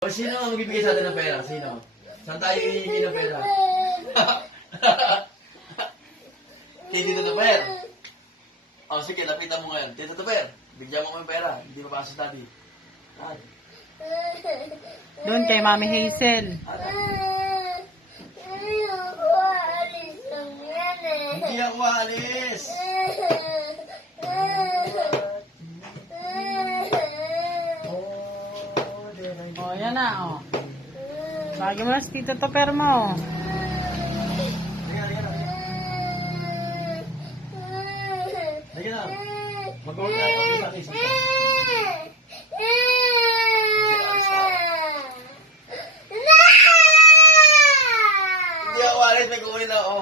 O, sino ang magbibigay sa atin ng pera? Sino? Saan tayo hihingi ng pera? Kay Tito Tupper. O, sige, lapitan mo ngayon. Tito Tupper, bigyan mo kami pera. Hindi pa sa daddy. Doon kay Mami Hazel. Hindi ako aalis. O, yan na, o. Lagi mo na si Tito Tupper mo. Sige na. Mag-work na. Pag-isa-isa. Hindi ako aalis. May kukunin na ako.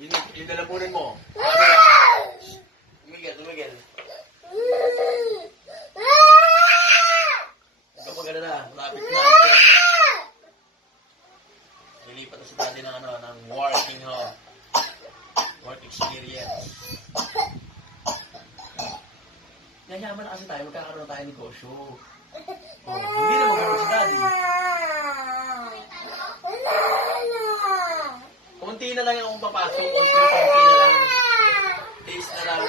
Yung dalapunin mo. Tumigil. Kapag gano'n na, malapit na. Nilipat na sa dati ng, ng working work experience. Yayaman na kasi tayo, magkakaroon tayo ng negosyo. Hindi na magkaroon sa daddy. Kunti na lang yung papasok. Kunti na lang. Taste na lang.